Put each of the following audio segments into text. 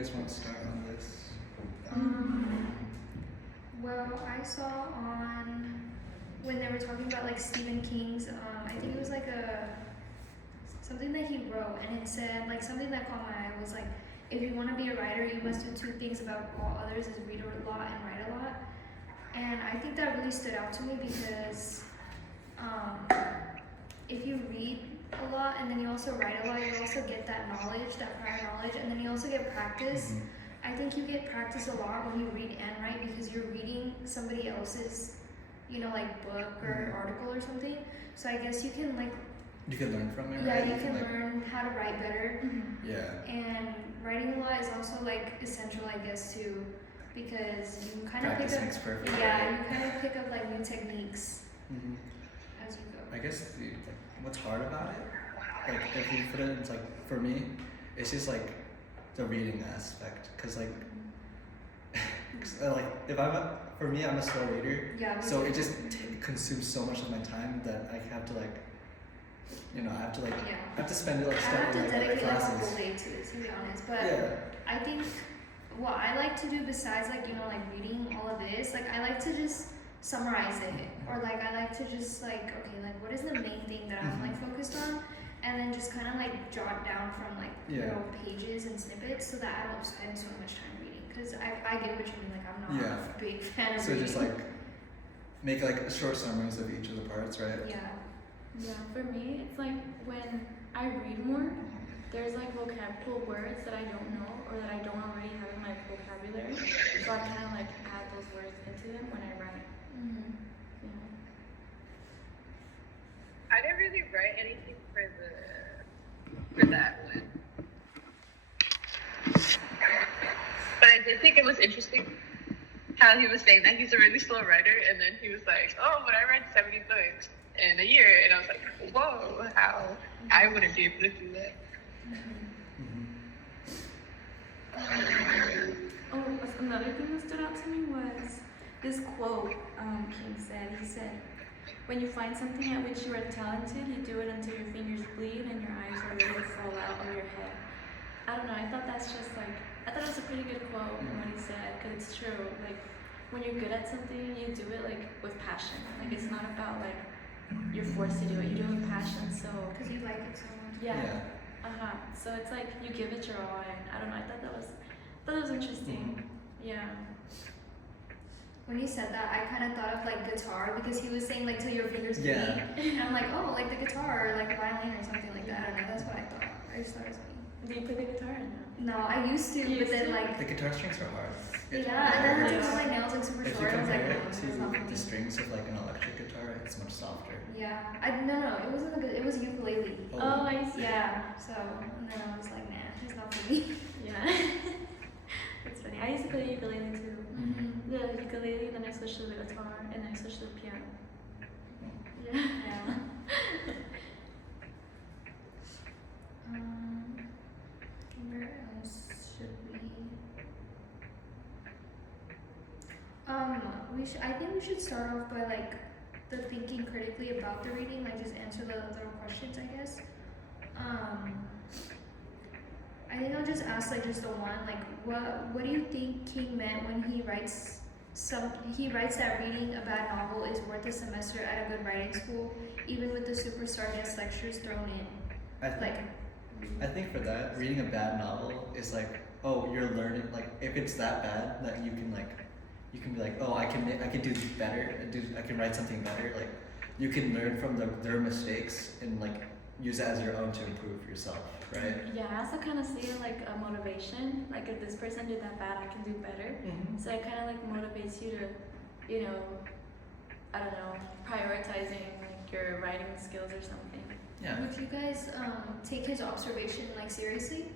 guys want to start on this? Well, I saw on when they were talking about like Stephen King's, I think it was like something that he wrote, and it said like something that caught my eye was like, if you want to be a writer, you must do two things above all others: is read a lot and write a lot. And I think that really stood out to me because if you read a lot and then you also write a lot, you also get that knowledge, that prior knowledge, and then you also get practice. I think you get practice a lot when you read and write because you're reading somebody else's, like book or article or something. So I guess you can like. You can learn from it, yeah, right? you can learn how to write better. Yeah. And writing a lot is also like essential, I guess, too, because you kind of Practice pick up. makes perfect. Yeah, you kind of pick up like new techniques as you go. I guess what's hard about it, like if you put it into like for me, it's just like the reading aspect, cause like, if for me I'm a slow reader, Yeah. so it just consumes so much of my time that I have to like, I have to like, Yeah. I have to spend it like I have to studying like dedicate like a classes. whole day to it, to be honest. But Yeah. I think what I like to do besides like like reading all of this, like I like to just summarize it, or like I like to just like what is the main thing that I'm like focused on, and then just kind of like jot down from like little pages and snippets so that I don't spend so much time reading. Because I get what you mean. Like I'm not a big fan of So reading. just like make like short summaries of each of the parts, right? Yeah. Yeah, for me, it's like when I read more, there's like vocabulary words that I don't know or that I don't already have in my vocabulary. So I kind of like add those words into them when I write. Yeah. I didn't really write anything for that one. But I did think it was interesting how he was saying that he's a really slow writer, and then he was like, "Oh, but I read 70 books in a year," and I was like, "Whoa, how I wouldn't be able to do that." Oh, another thing that stood out to me was this quote King said. He said, "When you find something at which you are talented, you do it until your fingers bleed and your eyes are ready to fall out of your head." I don't know, I thought it was a pretty good quote in what he said, because it's true. Like, when you're good at something, you do it like with passion. Like, it's not about like you're forced to do it, you do it with passion, so. Because you like it so much. Yeah. So it's like you give it your all, and I don't know, I thought that was interesting. Yeah. When he said that, I kind of thought of like guitar because he was saying like till your fingers bleed, and I'm like, oh, like the guitar or like the violin or something like that. I don't know. That's what I thought. I just thought it was funny. Do you play the guitar or no? No, I used to, but then like The guitar strings are hard. yeah, and then like all my nails like super If you short. I was like, compare no, it it's not for to me. the strings of like an electric guitar, it's much softer. Yeah, no, it wasn't a good. It was ukulele. Oh, I see. Yeah, so and then I was like, nah, it's not for me. Yeah. That's funny. I used to play ukulele too. The ukulele, then I switched to the guitar, and then I switched to the piano. Yeah. Yeah. Where else should we? I think we should start off by like the thinking critically about the reading, like just answer the little questions, I guess. I think I'll just ask like just the one, like what do you think King meant when he writes that reading a bad novel is worth a semester at a good writing school, even with the superstar guest lectures thrown in? I think for that, reading a bad novel is like, oh, you're learning. Like, if it's that bad that you can be like, oh, I can do better. I can write something better. Like, you can learn from their mistakes and like use that as your own to improve yourself, right? Yeah, I also kind of see it like a motivation. Like, if this person did that bad, I can do better. So it kind of like motivates you to, I don't know, prioritizing like your writing skills or something. Yeah. Would you guys take his observation like seriously?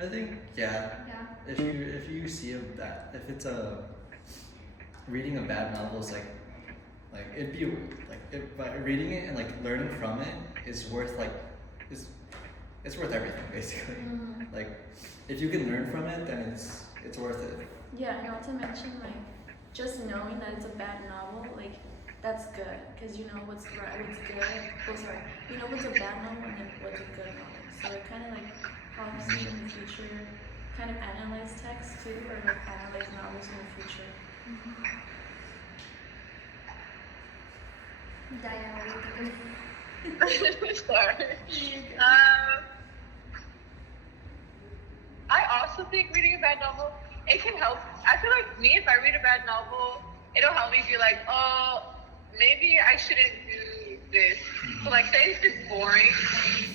I think yeah. Yeah. If you see that if it's reading a bad novel is like it'd be like by reading it and like learning from it is worth it's worth everything basically. Like if you can learn from it, then it's worth it. Yeah, not to mention like just knowing that it's a bad novel, like that's good, because you know what's right, what's good. Oh, sorry, you know what's a bad novel and then what's a good novel. So it kind of like helps you in the future kind of analyze text too, or like analyze novels in the future? Diana, what do you think? Sorry. I also think reading a bad novel, it can help. I feel like me, if I read a bad novel, it'll help me be like, oh, maybe I shouldn't do this. So like, say if it's boring,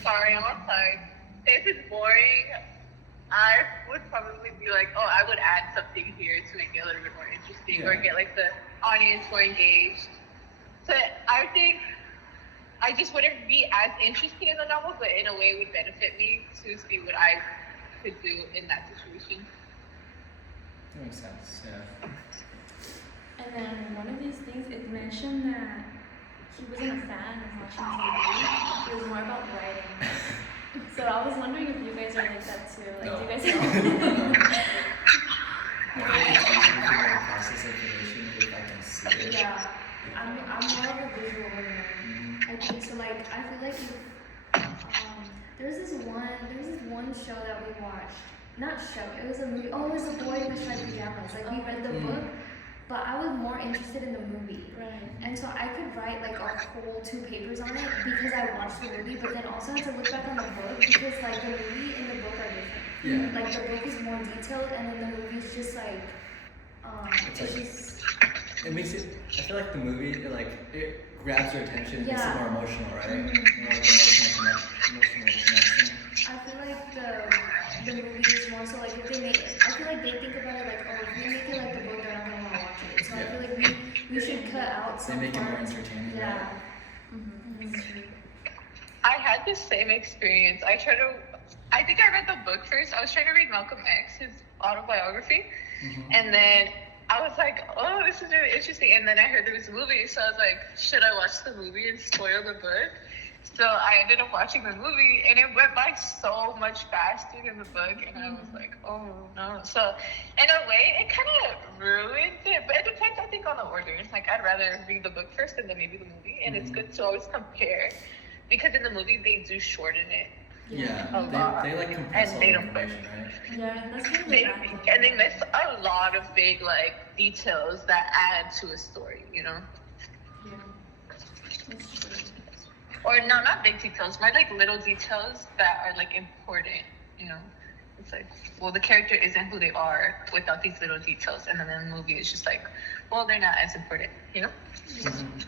sorry, I'm outside. Say if it's boring, I would probably be like, oh, I would add something here to make it a little bit more interesting, or Yeah. get like the audience more engaged. So I think I just wouldn't be as interested in the novel, but in a way would benefit me to see what I could do in that situation. That makes sense. Yeah. And then one of these things, it mentioned that he wasn't a fan of watching TV. It was more about writing. So I was wondering if you guys are like that too. Like, No. do you guys I feel like it's easier for me to process information if I can see it. Yeah, I'm more of a visual learner. Mhm. I think so. Like I feel like if there's this one show that we watched. Not show. It was a movie. Oh, it was A Boy in the Striped Pajamas. Like we read the book, but I was more interested in the movie. Right. And so I could write like a whole 2 papers on it because I watched the movie, but then also had to look back on the book because like the movie and the book are different. Yeah. Like the book is more detailed, and then the movie is just like, It's it's like- just It makes it. I feel like the movie, it grabs your attention, makes it Yeah. more emotional, right? Mhm. More like emotional connection. I feel like the movie is more so like if they make it, I feel like they think about it like, oh, if we make it like the book, they're not gonna want to watch it. So I Yeah. feel like we should cut out They some make it more parts. entertaining, Yeah. right? That's true. I had the same experience. I think I read the book first. I was trying to read Malcolm X, his autobiography. Mhm. And then I was like, oh, this is really interesting. And then I heard there was a movie. So I was like, should I watch the movie and spoil the book? So I ended up watching the movie, and it went by so much faster than the book. And I was like, oh, no. So in a way, it kind of ruins it. But it depends, I think, on the order. Like, I'd rather read the book first and then maybe the movie. And it's good to always compare. Because in the movie, they do shorten it. Yeah. A lot. They like compress And all they the don't- information, right? Yeah, that's kind of They, bad thing. and they miss a lot of big, like, details that add to a story, you know? Yeah. That's true. Or no, not big details, but like little details that are like important, you know? It's like, well, the character isn't who they are without these little details. And then in the movie, it's just like, well, they're not as important, you know? Mhm.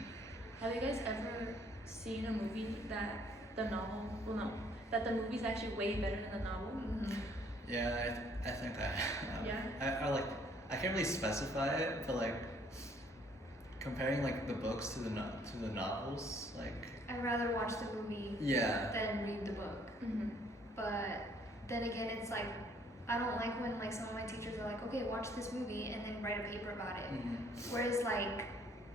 Have you guys ever seen a movie that the novel, well, no, that the movie's actually way better than the novel? Yeah, I think I have. Yeah? I like, I can't really specify it, but like, comparing like the books to the novels, like, I'd rather watch the movie yeah. than read the book. Mm-hmm. But then again, it's like I don't like when like some of my teachers are like, okay, watch this movie and then write a paper about it. Mhm. Whereas like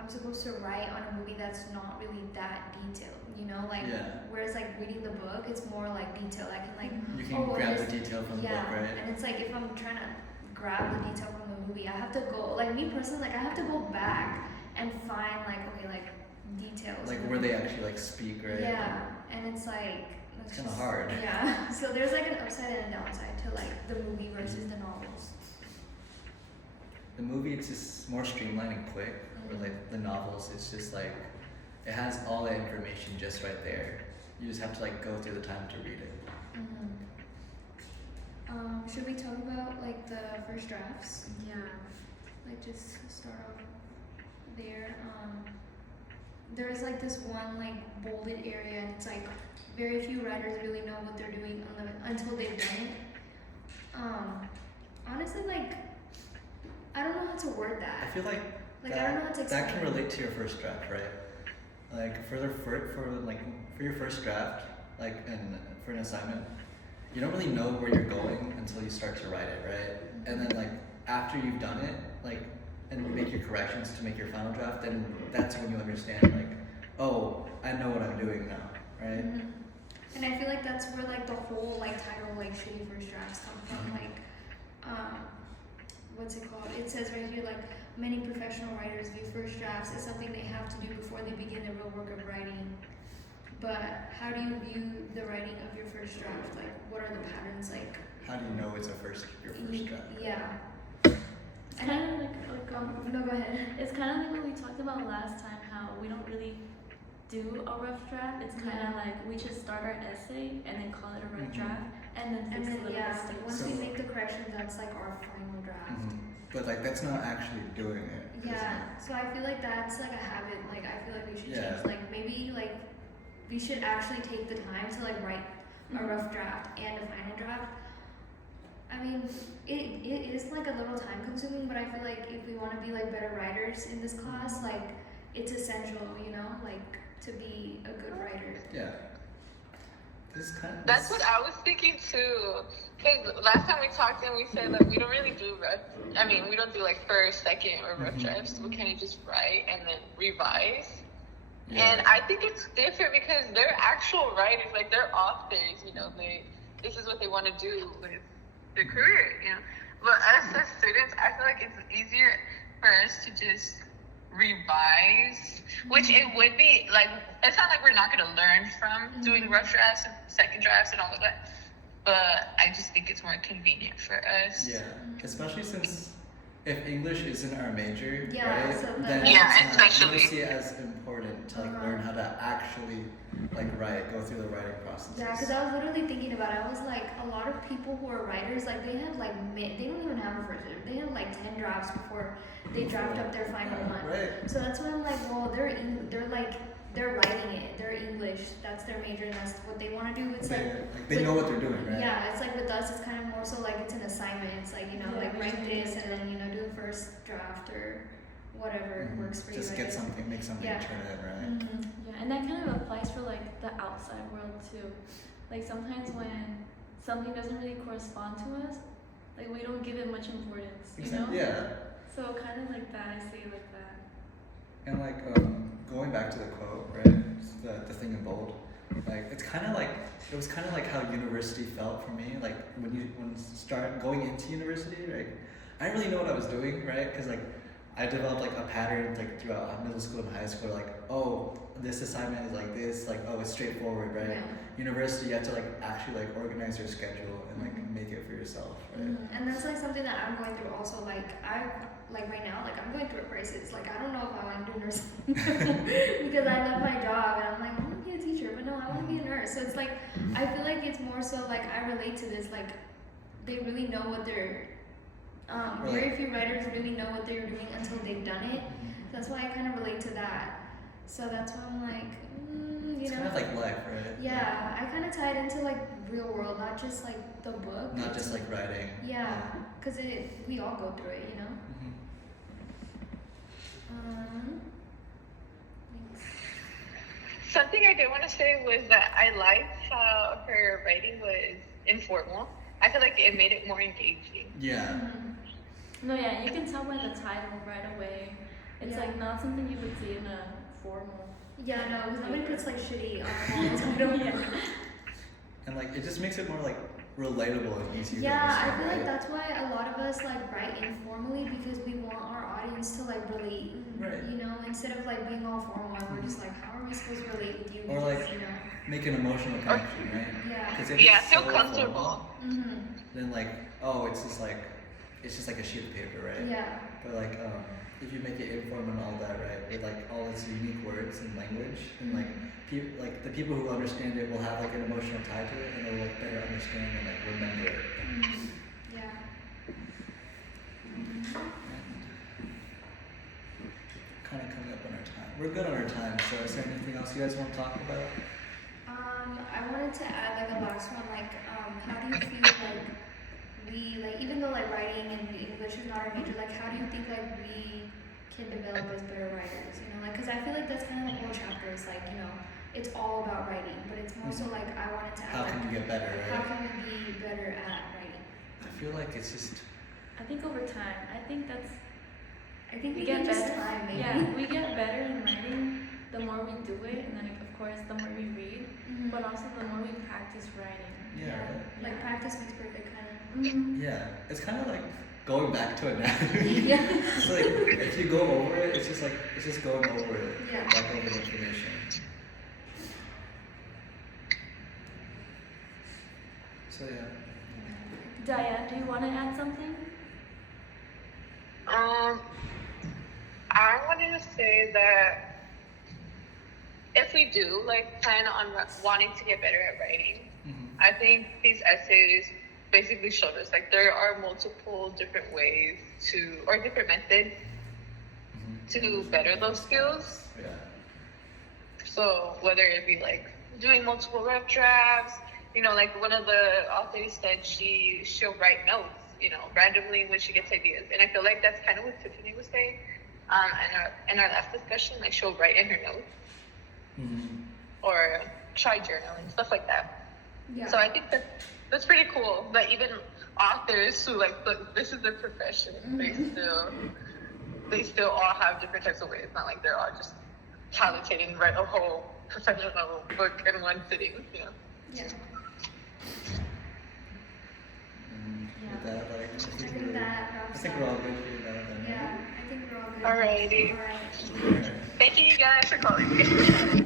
I'm supposed to write on a movie that's not really that detailed, you know? Like Yeah. whereas like reading the book, it's more like detailed. I can like You can oh, grab this- the detail from the yeah, book, right? and it's like if I'm trying to grab the detail from the movie, I have to go like me personally, like I have to go back and find like okay, like details. Like in the where they movie. actually like speak, right? Yeah, and it's like It's that's kinda just- hard. Yeah, so there's like an upside and a downside to like the movie versus the novels. The movie, it's just more streamlined and quick. Where like the novels, it's just like it has all the information just right there. You just have to like go through the time to read it. Should we talk about like the first drafts? Yeah. Like just start off there. There's like this one like bolded area, and it's like very few writers really know what they're doing until they've done it. Honestly, like I don't know how to word I that. feel like Like I don't know how to explain. that can relate to your first draft, right? Like for your first draft, like and for an assignment, you don't really know where you're going until you start to write it, right? And then like after you've done it, like and make your corrections to make your final draft, then that's when you understand like, oh, I know what I'm doing now, right? Mhm. And I feel like that's where like the whole like title like shitty first drafts come from. Mhm. Like, what's it called? It says right here like many professional writers view first drafts as something they have to do before they begin the real work of writing. But how do you view the writing of your first draft? Like, what are the patterns? Like, how do you know it's your first draft? Yeah. It's kind of like No, go ahead. it's kind of like what we talked about last time. How we don't really do a rough draft. It's kind of like we just start our essay and then call it a rough Mhm. draft, and then And fix then little yeah, mistakes. once So- we make the corrections, that's like our final draft. But like that's not actually doing it. Yeah, so I feel like that's like a habit. Like I feel like we should Yeah. change. Like maybe like we should actually take the time to like write a rough draft and a final draft. I mean, it is like a little time consuming, but I feel like if we want to be like better writers in this class, like it's essential, you know, like to be a good writer. Yeah. This kind of. That's what I was thinking too. Because last time we talked and we said that we don't really do rough. I mean, we don't do like first, second, or rough Mhm. drafts. We kind of just write and then revise. Yeah. And I think it's different because they're actual writers, like they're authors. You know, this is what they want to do with their career. You know, but us as students, I feel like it's easier for us to just revise, which it would be like. It's not like we're not going to learn from doing rough drafts and second drafts and all of that. But I just think it's more convenient for us. Yeah, especially since if English isn't our major, Yeah, right, so then that- Yeah, it's not, you especially. don't see it as important to like learn how to actually like go through the writing process. Yeah, because I was literally thinking about it. I was like, a lot of people who are writers, like they have like they don't even have a first draft. They have like 10 drafts before they draft up their final one. Right. So that's why I'm like, well, they're writing it. They're English. That's their major, and that's what they want to do. It's They know what they're doing, right? yeah, it's like with us, it's kind of more so like it's an assignment. It's like, you know, Yeah, like we write just this need to and then, you know, do a first draft or whatever Mhm. works for Just you. I get guess. something, make something Yeah. turn in, right? Mhm. Yeah, and that kind of applies for like the outside world too. Like sometimes when something doesn't really correspond to us, like we don't give it much importance, you know? Yeah. So kind of like that, I see it like that. And like going back to the quote, right? The thing in bold. Like it was kind of like how university felt for me. Like when start going into university, right? I didn't really know what I was doing, right? Because like I developed like a pattern like throughout middle school and high school. Like this assignment is like this. Like it's straightforward, right? Yeah. University, you have to like actually like organize your schedule and like make it for yourself, right? Mhm. And that's like something that I'm going through also. Like right now, like I'm going through a crisis. Like I don't know if I want to do nursing because I love my job and I'm like I want to be a teacher, but no, I want to be a nurse. So it's like I feel like it's more so like I relate to this. Like they really know what they're. Very few writers really know what they're doing until they've done it. That's why I kind of relate to that. So that's why I'm like, you It's know. kind of like life, right? Yeah, I kind of tie it into like real world, not just like the book. Not just like writing. Yeah, because we all go through it, you know. Mhm. Thanks. Something I did want to say was that I liked how her writing was informal. I feel like it made it more engaging. Yeah. No, yeah, you can tell by the title right away. It's Yeah. like not something you would see in a formal. Yeah, no, because nobody puts like shitty on the title. Yeah. And like it just makes it more like relatable and easy to Yeah, I understand, feel like right? that's why a lot of us like write informally because we want our audience to like relate. Right. You know, instead of like being all formal and we're just like, how are we supposed to relate with you? Or, Because, like- you know. Make an emotional connection, right? Yeah. 'Cause if Yeah, it's feel so comfortable. formal, Mhm. then like it's just like a sheet of paper, right? Yeah. But like if you make it informal and all that, right, with like all its unique words and language, and like the people who understand it will have like an emotional tie to it, and they'll like better understand and like remember it. Mhm. Yeah. And kind of coming up on our time. We're good on our time. So is there anything else you guys want to talk about? I wanted to add like a last one, like how do you feel like we like even though like writing and English is not our major, like how do you think like we can develop as better writers? You know, like because I feel like that's kind of the whole chapter. It's like, you know, it's all about writing, but it's more so like I wanted to add How like, can you get better, how right? can we be better at writing? I feel like it's just I think over time, I think that's I think we get can just better. time maybe. Yeah, we get better in writing the more we do it, and then of course the more we read, Mhm. but also the more we practice writing. yeah. Right? Like practice makes perfect kind of. Yeah, it's kind of like going back to anatomy. Yeah. It's like if you go over it, it's just going over it, Yeah. back over the information. So yeah, Diane, do you want to add something? I wanted to say that if we do like plan on wanting to get better at writing, I think these essays basically showed us like there are multiple different ways to, or different methods to better those skills. Yeah. So whether it be like doing multiple rough drafts, you know, like one of the authors said she'll write notes, you know, randomly when she gets ideas, and I feel like that's kind of what Tiffany was saying in our last discussion. Like she'll write in her notes or try journaling, stuff like that. Yeah. So I think that's pretty cool. That even authors who like look, this is their profession, they still all have different types of ways. It's not like they're all just talented and write a whole professional book in one sitting, you know. Yeah. With that, like, I think that I wraps think up. we're all good for that then. Yeah, I think we're all good. Alrighty. Alright. Alright. Thank you guys for calling me.